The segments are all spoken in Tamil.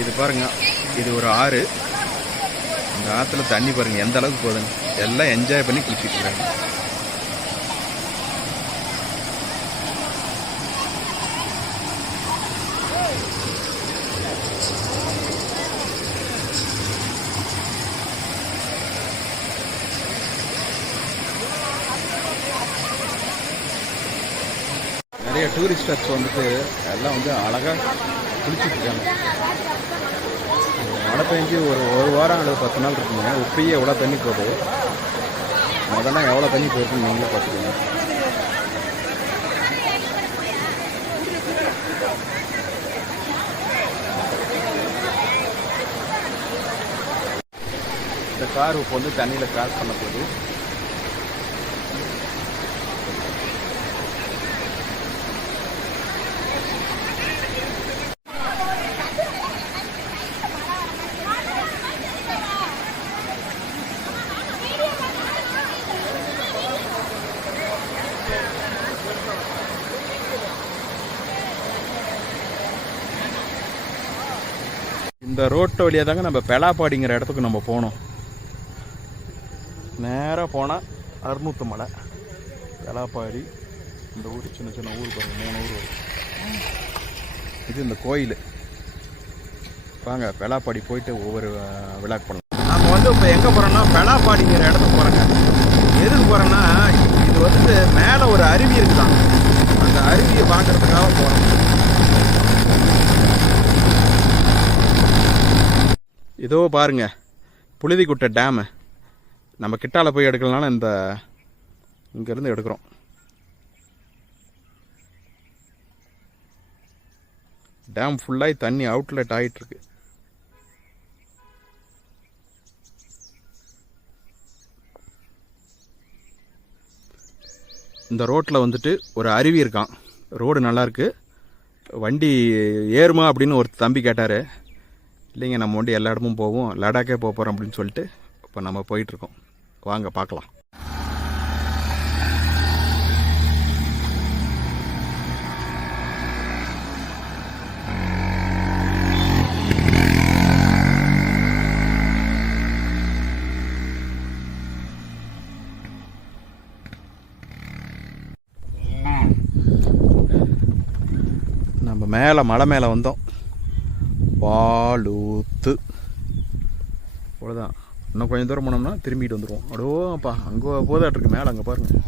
இது பாருங்க, இது ஒரு ஆறு. இந்த ஆற்றுல தண்ணி பாருங்க எந்த அளவுக்கு போகுதுன்னு. எல்லாம் என்ஜாய் பண்ணி குளிச்சுட்டு இருக்காங்க. நிறைய டூரிஸ்டர்ஸ் வந்துட்டு எல்லாம் அழகாக குளிச்சுட்டு இருக்காங்க. மழை பெஞ்சு ஒரு வாரம் அல்லது 10 நாள் இருக்குங்க. இப்பயே எவ்வளோ தண்ணி போகுது, முதல்ல எவ்வளோ தண்ணி போயிருக்குன்னு நீங்களே பார்த்துக்கோங்க. இந்த கார் இப்போ தண்ணியில் கிராஸ் பண்ண போகுது. இந்த ரோட்டு வழியாக தாங்க நம்ம பெலாப்பாடிங்கிற இடத்துக்கு நம்ம போனோம். நேராக போனால் அருநூத்து மலை, பெலாப்பாடி. இந்த ஊர் சின்ன சின்ன ஊர் பாருங்க, 3 ஊர் வரும். இது இந்த கோயில். வாங்க பெலாப்பாடி போயிட்டு ஒவ்வொரு விழாக்கு பண்ணலாம். நம்ம இப்போ எங்கே போகிறோன்னா பெலாப்பாடிங்கிற இடத்துக்கு போகிறோங்க. எதுக்கு போகிறோன்னா, இது மேலே ஒரு அருவி இருக்குதான். அந்த அருவியை பார்க்கறதுக்காக போகிறோம். இதோ பாருங்க, புழுதிக்குட்டை டேமு. நம்ம கிட்டால போய் எடுக்கலனால இங்கேருந்து எடுக்கிறோம். டேம் ஃபுல்லாகி தண்ணி அவுட்லெட் ஆகிட்டுருக்கு. இந்த ரோட்டில் ஒரு அருவி இருக்கான். ரோடு நல்லாயிருக்கு. வண்டி ஏறுமா அப்படின்னு ஒரு தம்பி கேட்டார். இல்லைங்க, நம்ம எல்லா இடமும் போவோம், லடாக்கே போகிறோம் அப்படின்னு சொல்லிட்டு இப்போ நம்ம போயிட்டுருக்கோம். வாங்க பார்க்கலாம். நம்ம மலை மேலே வந்தோம். பாலூத்து அவ்வளோதான். இன்னும் கொஞ்சம் தூரம் போனோம்னா திரும்பிட்டு வந்துடுவோம். அடோப்பா, அங்கே போதாட்டிருக்கு மேலே, அங்கே பாருங்கள்.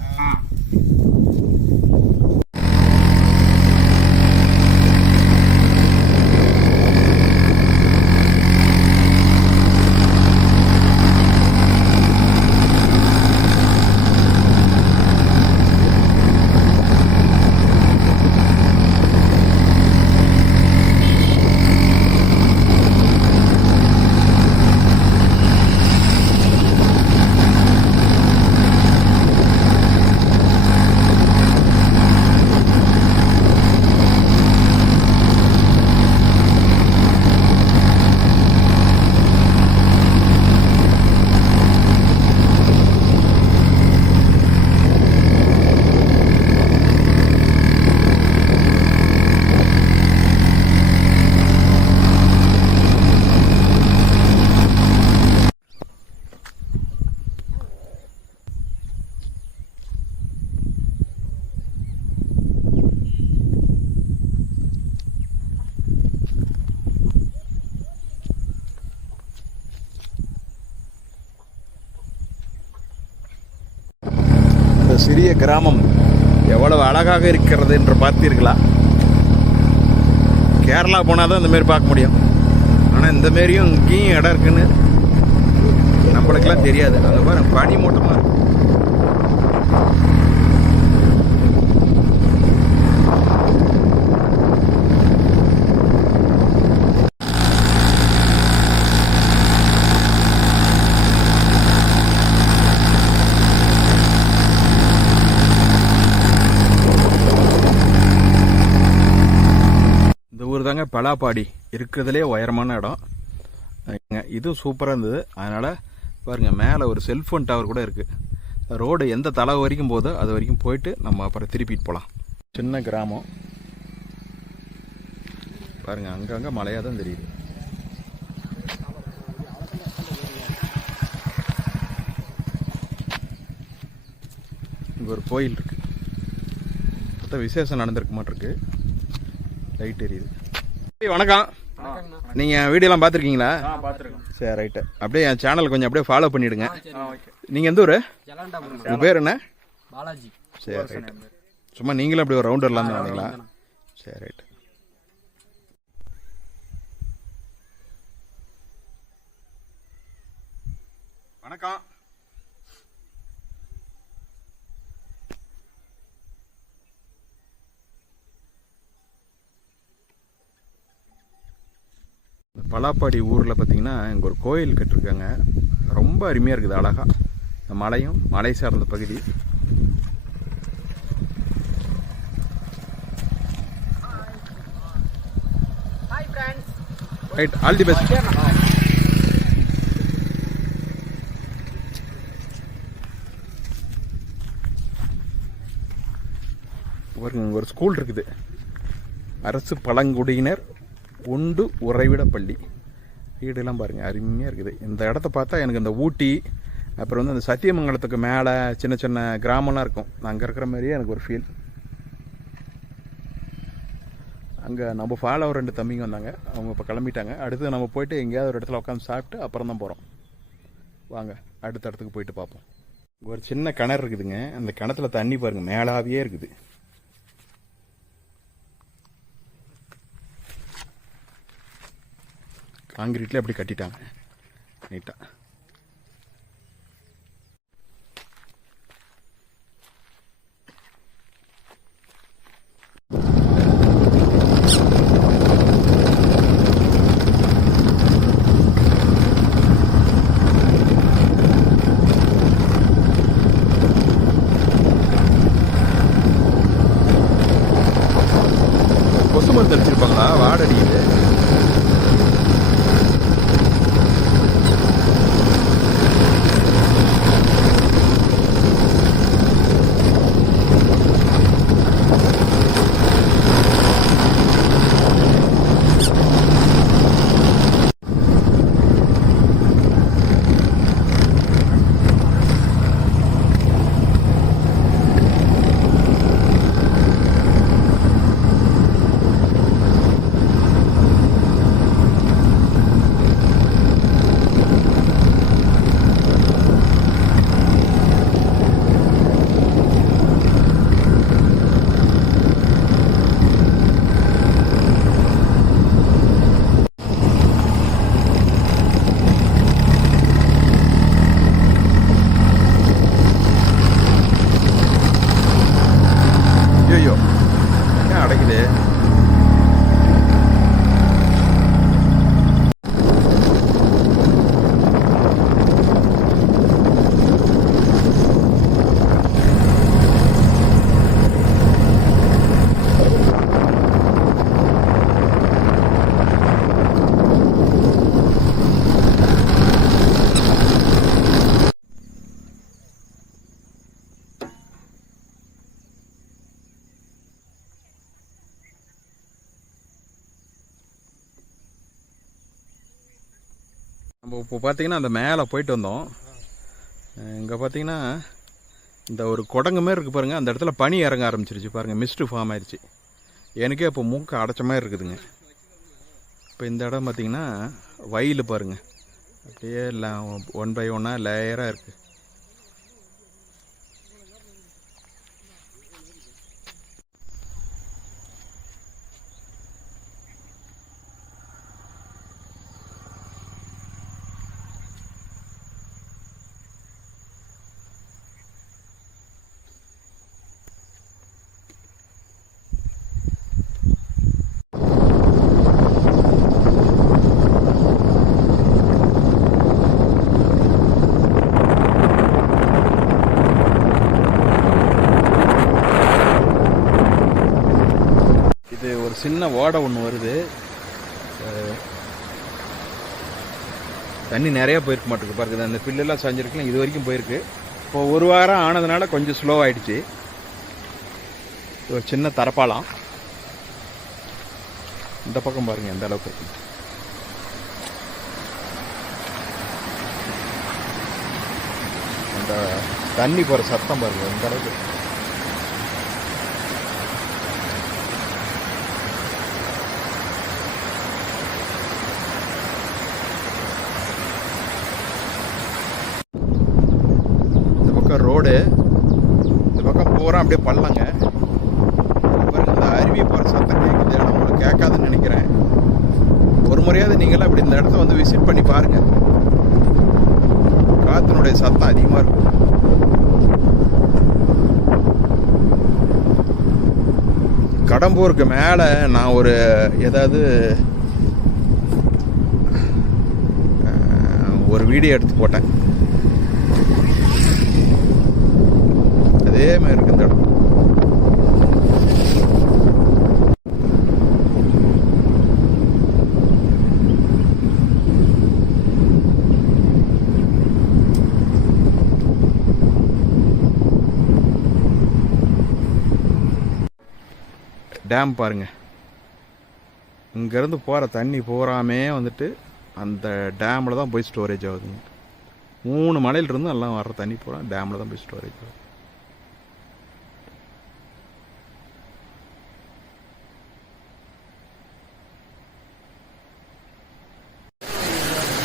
சிறிய கிராமம் எவ்வளவு அழகாக இருக்கிறது என்று பார்த்தீர்களா? கேரளா போனால் தான் இந்தமாரி பார்க்க முடியும். ஆனால் இந்தமாரியும் இங்கேயும் இடம் இருக்குன்னு நம்மளுக்கெல்லாம் தெரியாது. அங்கே பாருங்க, பனி மூட்டமாக இருக்கு. தாங்க பெலாப்பாடி இருக்கிறதுலே உயரமான இடம். இது சூப்பராக இருந்தது. அதனால் பாருங்கள், மேலே ஒரு செல்ஃபோன் டவர் கூட இருக்குது. ரோடு எந்த தலை வரைக்கும் போதோ அது வரைக்கும் போயிட்டு நம்ம அப்புறம் திருப்பிட்டு போகலாம். சின்ன கிராமம் பாருங்கள், அங்கங்கே மலையாக தான் தெரியுது. இங்கே ஒரு கோயில் இருக்குது. மொத்தம் விசேஷம் நடந்திருக்க மாட்டிருக்கு. லைட் எரியுது. வணக்கம். நீங்கள் வீடியோலாம் பார்த்துருக்கீங்களா? சரி, ரைட்டு. அப்படியே என் சேனல் கொஞ்சம் அப்படியே ஃபாலோ பண்ணிவிடுங்க. நீங்கள் எந்த ஊர்? உங்கள் பேர் என்ன? பாலாஜி. சரி, ரைட்டு. சும்மா நீங்களும் அப்படி ஒரு ரவுண்ட் வரலாம் தான் வந்தீங்களா? சரி, ரைட்டு. வணக்கம். பலாப்பாடி ஊரில் பார்த்தீங்கன்னா இங்கே ஒரு கோயில் கட்டிருக்காங்க. ரொம்ப அருமையாக இருக்குது, அழகாக. இந்த மலையும் மலை சார்ந்த பகுதி. Right, all the best. ஒரு ஸ்கூல் இருக்குது, அரசு பழங்குடியினர் உண்டு உறைவிட பள்ளி. வீடெல்லாம் பாருங்கள், அருமையாக இருக்குது. இந்த இடத்த பார்த்தா எனக்கு இந்த ஊட்டி, அப்புறம் வந்து அந்த சத்தியமங்கலத்துக்கு மேலே சின்ன சின்ன கிராமம்லாம் இருக்கும், அங்கே இருக்கிற மாதிரியே எனக்கு ஒரு ஃபீல். அங்கே நம்ம ஃபாலோவர் 2 தம்பிங்க வந்தாங்க, அவங்க இப்போ கிளம்பிட்டாங்க. அடுத்து நம்ம போயிட்டு எங்கேயாவது ஒரு இடத்துல உட்காந்து சாப்பிட்டு அப்புறம் தான் போகிறோம். வாங்க அடுத்த இடத்துக்கு போயிட்டு பார்ப்போம். ஒரு சின்ன கிணறு இருக்குதுங்க, அந்த கிணத்துல தண்ணி பாருங்கள் மேலாவே இருக்குது. காங்கிரீட்டில் எப்படி கட்டிட்டாங்க நீட்டாக. கொசு மருந்து அடிச்சிருப்பாங்களா? வாடடிக்குது. ஐயோ, ஏன் அடைக்குது? நம்ம இப்போ பார்த்தீங்கன்னா அந்த மேலே போயிட்டு வந்தோம். இங்கே பார்த்தீங்கன்னா இந்த ஒரு குடங்கு மாதிரி இருக்குது பாருங்கள், அந்த இடத்துல பனி இறங்க ஆரம்பிச்சிருச்சு பாருங்கள், மிஸ்ட்டு ஃபார்ம் ஆயிடுச்சு. எனக்கே இப்போ மூக்கு அடைச்ச மாதிரி இருக்குதுங்க. இப்போ இந்த இடம் பார்த்தீங்கன்னா வயல் பாருங்கள், அப்படியே எல்லாம் 1 by 1 லேயராக இருக்குது. சின்ன ஓடை ஒன்று வருது, தண்ணி நிறையா போயிருக்க மாட்டேருக்கு பாருங்க. அந்த பில்லெல்லாம் சாஞ்சிருக்குலாம் இது வரைக்கும் போயிருக்கு. இப்போ 1 வாரம் ஆனதுனால கொஞ்சம் ஸ்லோ ஆகிடுச்சு. ஒரு சின்ன தரப்பாலாம் இந்த பக்கம் பாருங்கள் எந்த அளவுக்கு இருக்கு. அந்த தண்ணி போகிற சத்தம் பாருங்கள் எந்த அளவுக்கு. இந்த பக்கம் போகிறோம் அப்படியே பள்ளங்க. பாருங்க இந்த அருவி போகிற சத்தம் கேட்குது. ஆனால் உங்களுக்கு கேட்காதுன்னு நினைக்கிறேன். ஒரு முறையாவது நீங்களாம் இப்படி இந்த இடத்த வந்து விசிட் பண்ணி பாருங்கள். காற்றினுடைய சத்தம் அதிகமாக இருக்கும். கடம்பூருக்கு மேலே நான் ஒரு ஏதாவது ஒரு வீடியோ எடுத்து போட்டேன். அதே மாதிரி இருக்கு இந்த இடம். டேம் பாருங்க. இங்கேருந்து போகிற தண்ணி பூராமே வந்துட்டு அந்த டேமில் தான் போய் ஸ்டோரேஜ் ஆகுதுங்க. 3 மலையிலிருந்து எல்லாம் வர்ற தண்ணி பூரா டேமில் தான் போய் ஸ்டோரேஜ் ஆகுது.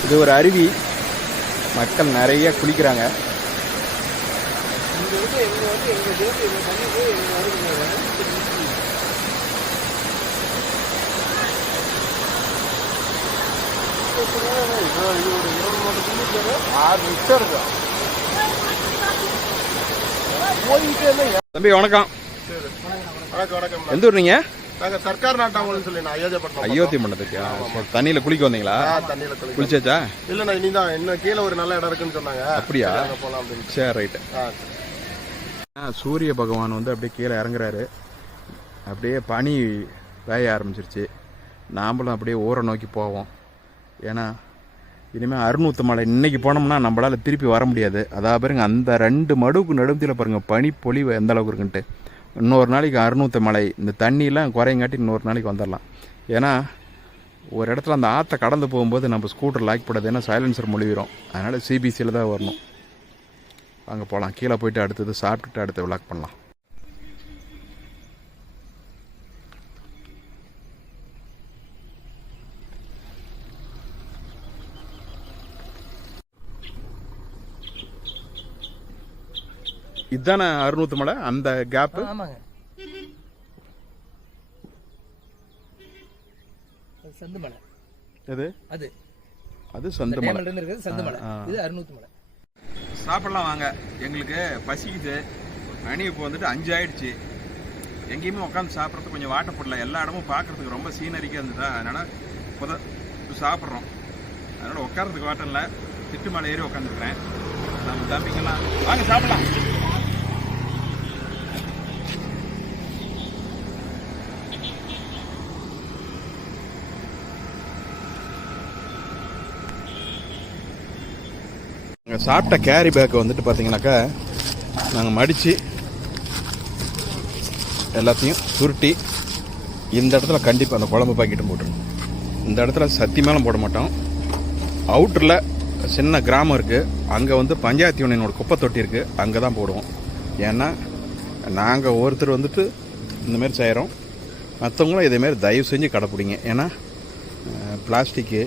இது ஒரு அருவி. மக்கள் நிறைய குளிக்கிறாங்க. தம்பி வணக்கம். எந்த ஊர் நீங்க? சர்க்கார் நாட்டாங்கன்னு சொல்லி அயோத்தி மண்டபத்துக்கு தண்ணியில குளிக்க வந்தீங்களா? தண்ணியில குளிச்சாச்சா? இல்லண்ணா இனிதான் இன்னும் கீழே ஒரு நல்ல இடம் இருக்குன்னு சொன்னாங்க. அப்படியா? போலாம் அப்படின்னு. சரி ரைட்டு. சூரிய பகவான் வந்து அப்படியே கீழே இறங்குறாரு. அப்படியே பனி வேய ஆரம்பிச்சிருச்சு. நாம்பளும் அப்படியே ஊரை நோக்கி போவோம். ஏன்னா இனிமேல் 600 மலை இன்னைக்கு போனோம்னா நம்மளால் திருப்பி வர முடியாது. அதாவது பாருங்க அந்த 2 மடுவுக்கு நடுவில் பாருங்கள் பனி பொழிவு எந்த அளவுக்கு இருக்குன்ட்டு. இன்னொரு நாளைக்கு 600 மலை இந்த தண்ணியெலாம் குறையங்காட்டி இன்னொரு நாளைக்கு வந்துடலாம். ஏன்னா ஒரு இடத்துல அந்த ஆற்றை கடந்து போகும்போது நம்ம ஸ்கூட்டர் லாக் போடாது. ஏன்னா சைலன்சர் மொழிவிடும். அதனால் சிபிசியில் தான் வரணும். அங்கே போகலாம். கீழே போயிட்டு அடுத்தது சாப்பிட்டுட்டு அடுத்து விளாக் பண்ணலாம். இதுதானே 600 மலை அந்த கேப்பு? ஆமாங்க. சந்து மலை. எது அது? அது சந்து மலை. இருக்கிறது சந்து மலை. இது 600 மலை. சாப்பிடலாம் வாங்க. எங்களுக்கு பசிக்குது. மணி இப்போ வந்துட்டு 5 ஆயிடுச்சு. எங்கேயுமே உட்காந்து சாப்பிட்றதுக்கு கொஞ்சம் வாட்டப்படல. எல்லா இடமும் பார்க்குறதுக்கு ரொம்ப சீனரிக்காக இருந்ததா. அதனால் இப்போ சாப்பிட்றோம். அதனால் உட்காரத்துக்கு வாட்டம் இல்லை. திட்டு மலை ஏறி உட்காந்துருக்குறேன். நம்ம தம்பிங்கெல்லாம் வாங்க சாப்பிடலாம். நாங்கள் சாப்பிட்ட கேரி பேக்கை வந்துட்டு பார்த்தீங்கன்னாக்கா நாங்கள் மடித்து எல்லாத்தையும் சுருட்டி இந்த இடத்துல கண்டிப்பாக அந்த குழம்பு பாக்கெட்டும் போட்டுருவோம். இந்த இடத்துல சத்தியமாலும் போட மாட்டோம். அவுட்டரில் சின்ன கிராமம் இருக்குது. அங்கே வந்து பஞ்சாயத்து யூனியனோட குப்பை தொட்டி இருக்குது. அங்கே தான் போடுவோம். ஏன்னா நாங்கள் ஒருத்தர் வந்துட்டு இந்தமாரி செய்கிறோம். மற்றவங்களும் இதேமாரி தயவு செஞ்சு கடைப்பிடிங்க. ஏன்னா பிளாஸ்டிக்கு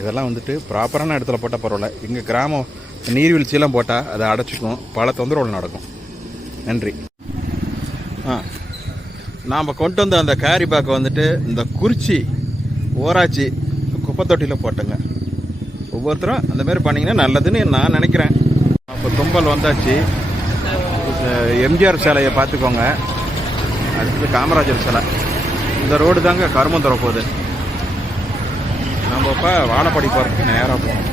இதெல்லாம் வந்துட்டு ப்ராப்பரான இடத்துல போட்டால் பரவாயில்ல. எங்கள் கிராமம் நீர்வீழ்ச்சியெல்லாம் போட்டால் அதை அடைச்சிக்கும். பல தொந்தரவுகள் நடக்கும். நன்றி. நாம் கொண்டு வந்த அந்த கேரி பேக்கை வந்துட்டு இந்த குறிச்சி ஊராட்சி குப்பை தொட்டியில் போட்டோங்க. ஒவ்வொருத்தரும் அந்தமாரி பண்ணிங்கன்னா நல்லதுன்னு நான் நினைக்கிறேன். அப்போ தும்பல் வந்தாச்சு. எம்ஜிஆர் சிலையை பார்த்துக்கோங்க. அடுத்தது காமராஜர் சிலை. இந்த ரோடு தாங்க கருமந்துற போகுது. நம்ம இப்போ வாழப்பாடி போகிறதுக்கு நேராக போகணும்.